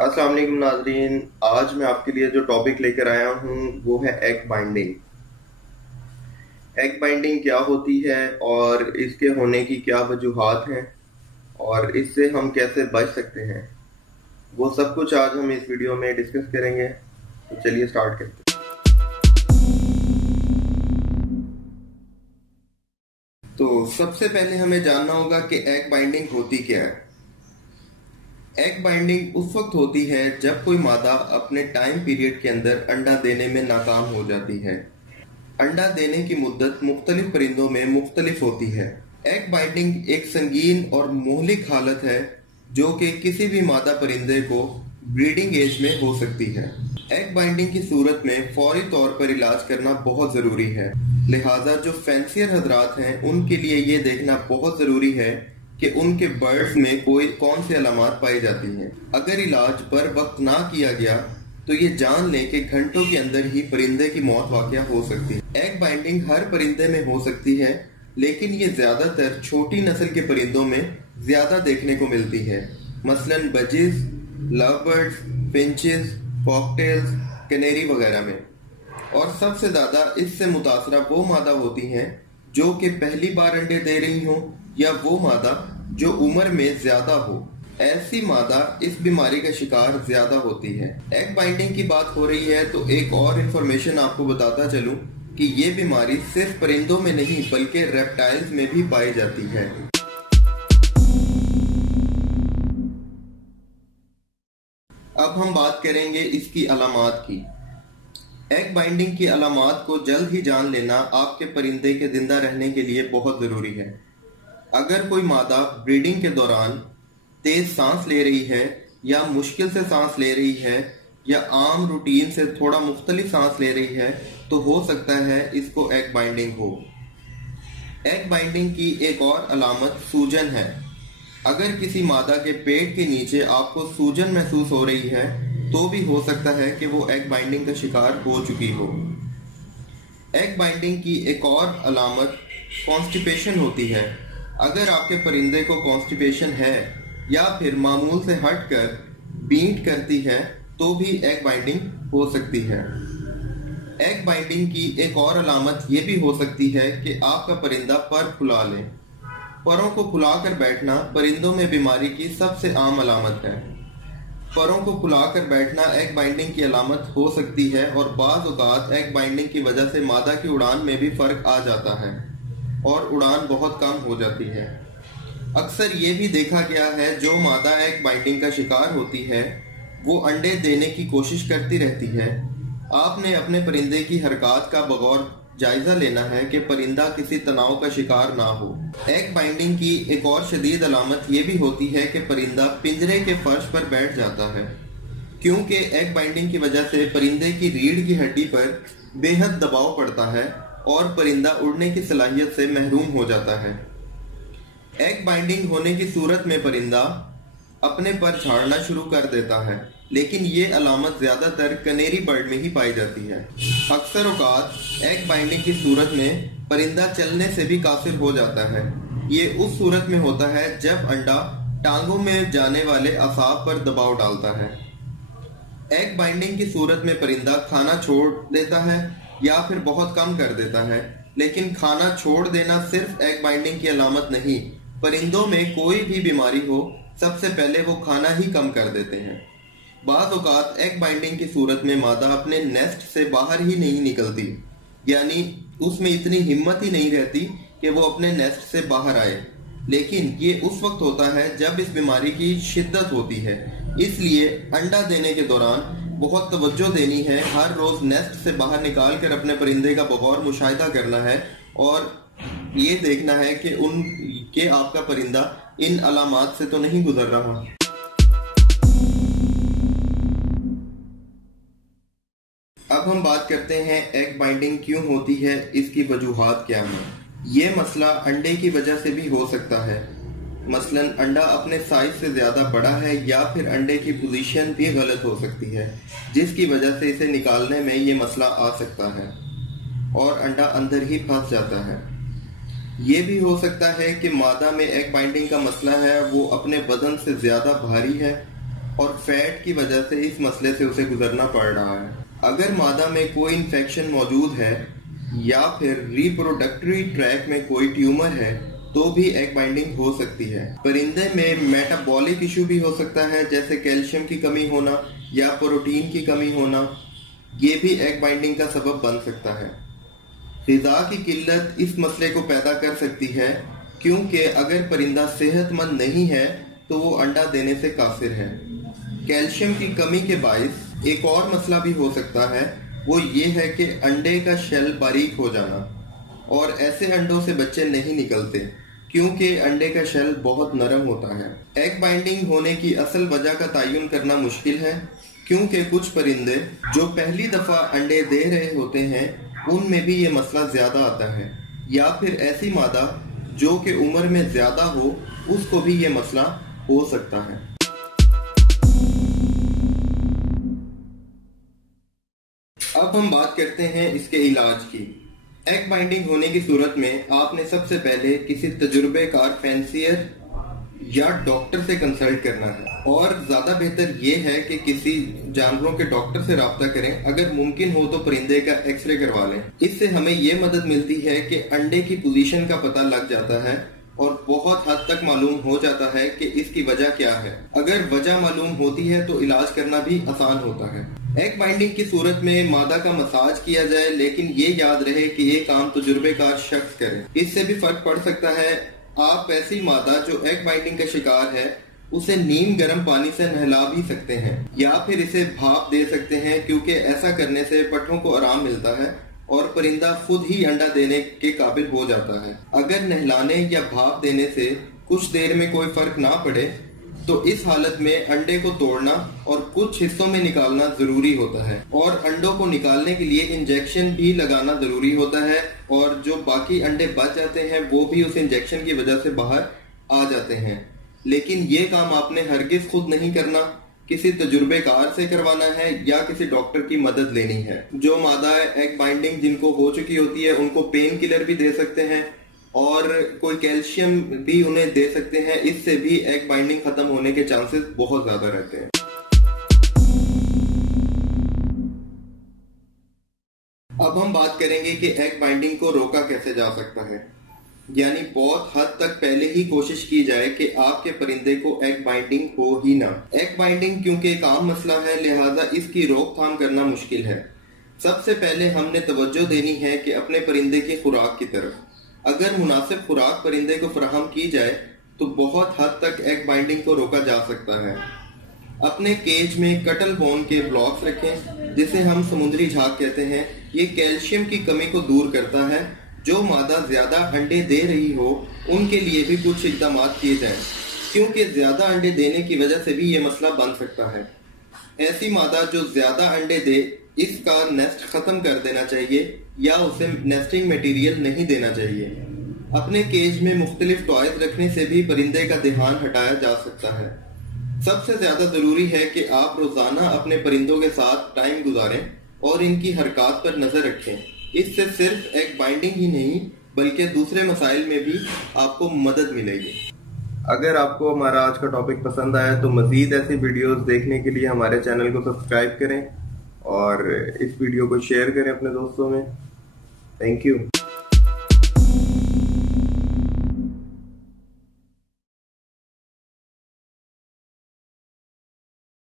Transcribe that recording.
अस्सलाम वालेकुम नाजरीन। आज मैं आपके लिए जो टॉपिक लेकर आया हूँ वो है एग बाइंडिंग। एग बाइंडिंग क्या होती है और इसके होने की क्या वजूहात हैं और इससे हम कैसे बच सकते हैं, वो सब कुछ आज हम इस वीडियो में डिस्कस करेंगे। तो चलिए स्टार्ट करते हैं। तो सबसे पहले हमें जानना होगा कि एग बाइंडिंग होती क्या है। एग बाइंडिंग उस वक्त होती है जब कोई मादा अपने टाइम पीरियड के अंदर अंडा देने में नाकाम हो जाती है। अंडा देने की मुद्दत मुख्तलिफ परिंदों में मुख्तलिफ होती है। एग बाइंडिंग एक संगीन और मोहलिक हालत है जो कि किसी भी मादा परिंदे को ब्रीडिंग एज में हो सकती है। एग बाइंडिंग की सूरत में फौरी तौर पर इलाज करना बहुत ज़रूरी है, लिहाजा जो फैंसियर हजरात हैं उनके लिए ये देखना बहुत ज़रूरी है कि उनके बर्ड्स में कौन सी अलामात पाई जाती हैं। अगर इलाज बर वक्त ना किया गया तो ये जान लें कि घंटों के अंदर ही परिंदे की मौत वाक़या हो सकती है। एग बाइंडिंग हर परिंदे में हो सकती है, लेकिन ये ज़्यादातर छोटी नस्ल के परिंदों में ज़्यादा देखने को मिलती है, मसलन budgies, lovebirds, finches, cockatiels, canary वगैरह में। और सबसे ज़्यादा इससे मुतासरा वो मादा होती हैं जो कि पहली बार अंडे दे रही हों या वो मादा जो उम्र में ज़्यादा हो। ऐसी मादा इस बीमारी का शिकार ज़्यादा होती है। एग बाइंडिंग की बात हो रही है तो एक और इन्फॉर्मेशन आपको बताता चलूं कि ये बीमारी सिर्फ परिंदों में नहीं बल्कि रेप्टाइल्स में भी पाई जाती है। अब हम बात करेंगे इसकी अलामात की। एग बाइंडिंग की अलामात को जल्द ही जान लेना आपके परिंदे के जिंदा रहने के लिए बहुत ज़रूरी है। अगर कोई मादा ब्रीडिंग के दौरान तेज सांस ले रही है या मुश्किल से सांस ले रही है या आम रूटीन से थोड़ा मुख्तलिफ सांस ले रही है तो हो सकता है इसको एग बाइंडिंग हो। एग बाइंडिंग की एक और अलामत सूजन है। अगर किसी मादा के पेट के नीचे आपको सूजन महसूस हो रही है तो भी हो सकता है कि वो एग बाइंडिंग का शिकार हो चुकी हो। एग बाइंडिंग की एक और अलामत कॉन्स्टिपेशन होती है। अगर आपके परिंदे को कॉन्स्टिपेशन है या फिर मामूल से हटकर बीट करती है तो भी एग बाइंडिंग हो सकती है। एग बाइंडिंग की एक और अलामत ये भी हो सकती है कि आपका परिंदा पर फुला ले। परों को फुलाकर बैठना परिंदों में बीमारी की सबसे आम अलामत है। परों को फुलाकर बैठना एग बाइंडिंग की अलामत हो सकती है और बाज़ औक़ात एग बाइंडिंग की वजह से मादा की उड़ान में भी फ़र्क आ जाता है और उड़ान बहुत कम हो जाती है। अक्सर ये भी देखा गया है जो मादा एग बाइंडिंग का शिकार होती है वो अंडे देने की कोशिश करती रहती है। आपने अपने परिंदे की हरकत का बगौर जायजा लेना है कि परिंदा किसी तनाव का शिकार ना हो। एग बाइंडिंग की एक और शदीद अलामत ये भी होती है कि परिंदा पिंजरे के फर्श पर बैठ जाता है, क्योंकि एग बाइंडिंग की वजह से परिंदे की रीढ़ की हड्डी पर बेहद दबाव पड़ता है और परिंदा उड़ने की सलाहियत से महरूम हो जाता है। एग बाइंडिंग होने की सूरत में परिंदा अपने पर झाड़ना शुरू कर देता है, लेकिन ये अलामत ज़्यादातर कैनेरी बर्ड में ही पाई जाती है। अक्सर औक़ात एग बाइंडिंग की सूरत में परिंदा चलने से भी कासिर हो जाता है। ये उस सूरत में होता है जब अंडा टांगों में जाने वाले असाब पर दबाव डालता है। एग बाइंडिंग की सूरत में परिंदा खाना छोड़ देता है या फिर बहुत कम कर देता है, लेकिन खाना छोड़ देना सिर्फ एग बाइंडिंग की अलामत नहीं। परिंदों में कोई भी बीमारी हो सबसे पहले वो खाना ही कम कर देते हैं। बाज़ औक़ात एग बाइंडिंग की सूरत में मादा अपने नेस्ट से बाहर ही नहीं निकलती, यानी उसमें इतनी हिम्मत ही नहीं रहती कि वो अपने नेस्ट से बाहर आए। लेकिन ये उस वक्त होता है जब इस बीमारी की शिद्दत होती है, इसलिए अंडा देने के दौरान बहुत तवज्जो देनी है। हर रोज़ नेस्ट से बाहर निकाल कर अपने परिंदे का बगौर मुशाहिदा करना है और ये देखना है कि आपका परिंदा इन अलामात से तो नहीं गुजर रहा। अब हम बात करते हैं एग बाइंडिंग क्यों होती है, इसकी वजूहात क्या हैं। ये मसला अंडे की वजह से भी हो सकता है, मसलन अंडा अपने साइज से ज़्यादा बड़ा है या फिर अंडे की पोजीशन भी गलत हो सकती है जिसकी वजह से इसे निकालने में ये मसला आ सकता है और अंडा अंदर ही फंस जाता है। ये भी हो सकता है कि मादा में एग बाइंडिंग का मसला है, वो अपने वजन से ज़्यादा भारी है और फैट की वजह से इस मसले से उसे गुजरना पड़ रहा है। अगर मादा में कोई इन्फेक्शन मौजूद है या फिर रिप्रोडक्टरी ट्रैक में कोई ट्यूमर है तो भी एग बाइंडिंग हो सकती है। परिंदे में मेटाबॉलिक इशू भी हो सकता है, जैसे कैल्शियम की कमी होना या प्रोटीन की कमी होना, ये भी एग बाइंडिंग का सबब बन सकता है। ग़िज़ा की किल्लत इस मसले को पैदा कर सकती है, क्योंकि अगर परिंदा सेहतमंद नहीं है तो वो अंडा देने से कासिर है। कैल्शियम की कमी के बाइस एक और मसला भी हो सकता है, वो ये है कि अंडे का शेल बारीक हो जाना, और ऐसे अंडों से बच्चे नहीं निकलते क्योंकि अंडे का शेल बहुत नरम होता है। एग बाइंडिंग होने की असल वजह का तयन करना मुश्किल है, क्योंकि कुछ परिंदे जो पहली दफा अंडे दे रहे होते हैं उनमें भी ये मसला ज्यादा आता है, या फिर ऐसी मादा जो कि उम्र में ज्यादा हो उसको भी ये मसला हो सकता है। अब हम बात करते हैं इसके इलाज की। एग बाइंडिंग होने की सूरत में आपने सबसे पहले किसी तजुर्बेकार फैंसियर या डॉक्टर से कंसल्ट करना है, और ज्यादा बेहतर ये है कि किसी जानवरों के डॉक्टर से राब्ता करें। अगर मुमकिन हो तो परिंदे का एक्सरे करवा लें। इससे हमें ये मदद मिलती है कि अंडे की पोजीशन का पता लग जाता है और बहुत हद तक मालूम हो जाता है कि इसकी वजह क्या है। अगर वजह मालूम होती है तो इलाज करना भी आसान होता है। एग बाइंडिंग की सूरत में मादा का मसाज किया जाए, लेकिन ये याद रहे कि ये काम तजुर्बेकार शख्स करे। इससे भी फर्क पड़ सकता है। आप ऐसी मादा जो एग बाइंडिंग का शिकार है उसे नीम गर्म पानी से नहला भी सकते हैं, या फिर इसे भाप दे सकते हैं, क्योंकि ऐसा करने से पट्ठों को आराम मिलता है और परिंदा खुद ही अंडा देने के काबिल हो जाता है। अगर नहलाने या भाप देने से कुछ देर में कोई फर्क ना पड़े तो इस हालत में अंडे को तोड़ना और कुछ हिस्सों में निकालना जरूरी होता है, और अंडों को निकालने के लिए इंजेक्शन भी लगाना जरूरी होता है, और जो बाकी अंडे बच जाते हैं वो भी उस इंजेक्शन की वजह से बाहर आ जाते हैं। लेकिन ये काम आपने हरगिज खुद नहीं करना, किसी तजुर्बेकार से करवाना है या किसी डॉक्टर की मदद लेनी है। जो मादा एग बाइंडिंग जिनको हो चुकी होती है उनको पेन किलर भी दे सकते हैं और कोई कैल्शियम भी उन्हें दे सकते हैं। इससे भी एग बाइंडिंग खत्म होने के चांसेस बहुत ज्यादा रहते हैं। अब हम बात करेंगे कि एग बाइंडिंग को रोका कैसे जा सकता है, यानी बहुत हद तक पहले ही कोशिश की जाए कि आपके परिंदे को एग बाइंडिंग हो ही ना। एग बाइंडिंग क्योंकि एक आम मसला है, लिहाजा इसकी रोकथाम करना मुश्किल है। सबसे पहले हमने तवज्जो देनी है कि अपने परिंदे की खुराक की तरफ। अगर मुनासिब खुराक परिंदे को फराहम की जाए तो बहुत हद तक एग बाइंडिंग को रोका जा सकता है। अपने केज में कटल बोन के ब्लॉक्स रखें, जिसे हम समुद्री झाग कहते हैं। ये कैल्शियम की कमी को दूर करता है। जो मादा ज्यादा अंडे दे रही हो उनके लिए भी कुछ इक़दाम किए जाएं, क्योंकि ज्यादा अंडे देने की वजह से भी ये मसला बन सकता है। ऐसी मादा जो ज्यादा अंडे दे इसका नेस्ट खत्म कर देना चाहिए या उसे नेस्टिंग मटेरियल नहीं देना चाहिए। अपने केज में मुख्तलिफ टॉयज रखने से भी परिंदे का ध्यान हटाया जा सकता है। सबसे ज्यादा जरूरी है कि आप रोजाना अपने परिंदों के साथ टाइम गुजारें और इनकी हरकत पर नजर रखें। इससे सिर्फ एग बाइंडिंग ही नहीं बल्कि दूसरे मसाइल में भी आपको मदद मिलेगी। अगर आपको हमारा आज का टॉपिक पसंद आया तो मजीद ऐसी वीडियोस देखने के लिए हमारे चैनल को सब्सक्राइब करें और इस वीडियो को शेयर करें अपने दोस्तों में। Thank you.